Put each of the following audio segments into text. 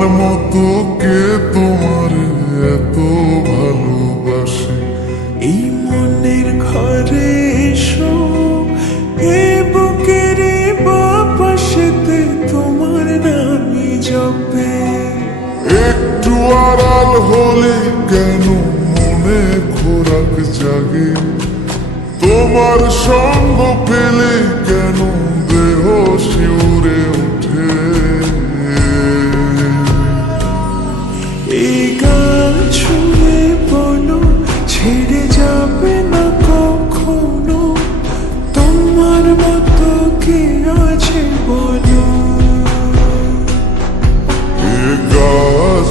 তোমার মতো কে তোমার এত ভালোবাসে? এই মনের ঘরে এসো, এ বুকের বাপাশেতে তোমার নামই জপে। একটু আড়াল হলে কেন মনে খোরাক জাগে? তোমার সঙ্গ পেলে কেন দেহ শিউরে ওঠে? এই গান ছুঁয়ে বলো, ছেড়ে যাবে না কখনো, তোমার মতো কে আছে বলো। এ গা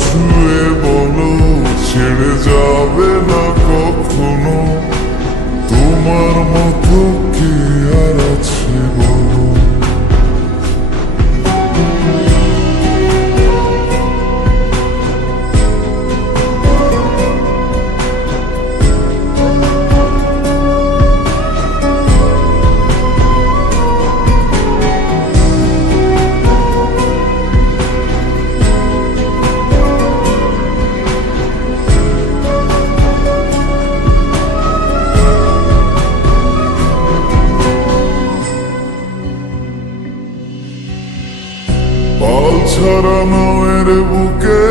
ছুঁয়ে বলো, ছেড়ে যাবে না কখনো, তোমার মতো কে আর আছে বলো। পাল ছাড়া নামের বুকে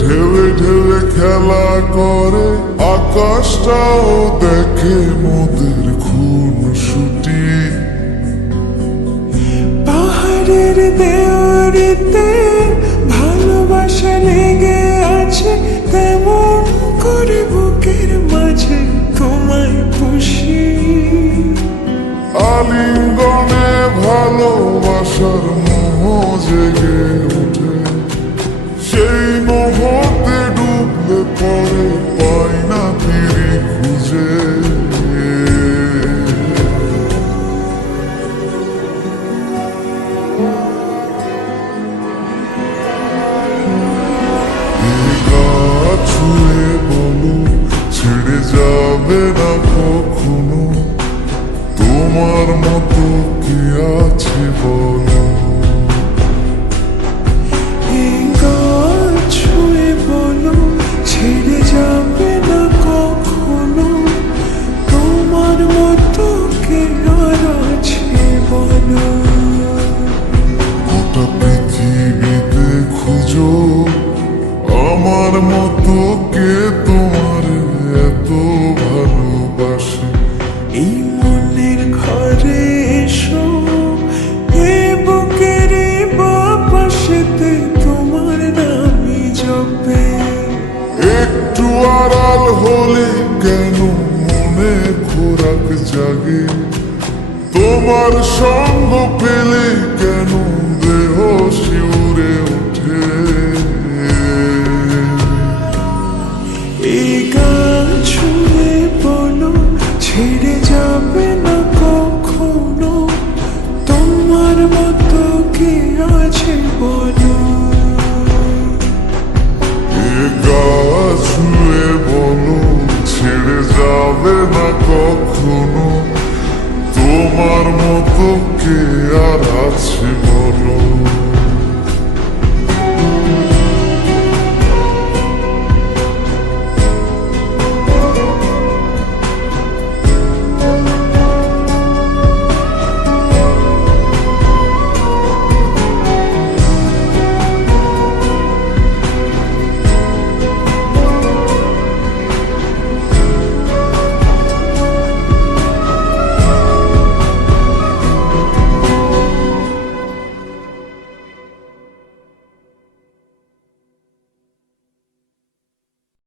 ঢেউে ঢেউে খেলা করে, আকাশটাও দেখে মোদের খুন ছুটি। পাহাড়ের দেওয়ারিতে ভালোবাসা লেগে আছে, তেমন করে বুকের মাঝে তোমায় পুষি। আলিঙ্গনে ভালোবাসার মোহ জেগে ওঠে, সেই মোহতে ডুবলে পরে পাই না ফিরি খুঁজে। ছুঁয়ে বলো, ছেড়ে যাবে না কখনো, তোমার মতো কি আছে বলো। এই গান ছুঁয়ে বলো, ছেড়ে যাবে না কখনো, তোমার মতো কে আর আছে বলো। গোটা পৃথিবীতে খুঁজো, আমার মতো কে তোমার এত ভালোবাসে? এই মনের ঘরে এসো, এ বুকের বাপাশেতে তোমার নামই জপে। একটু আড়াল হলে কেন মনে খোরাক জাগে? তোমার সঙ্গ পেলে কেন দেহ শিউরে ওঠে? এই গান ছুঁয়ে বলো, ছেড়ে যাবে না কখনো, তোমার মতো কে আছে বলো। এ গা ছুঁয়ে বলো, ছেড়ে যাবে না কখনো, তোমার মতো কে আর আছে?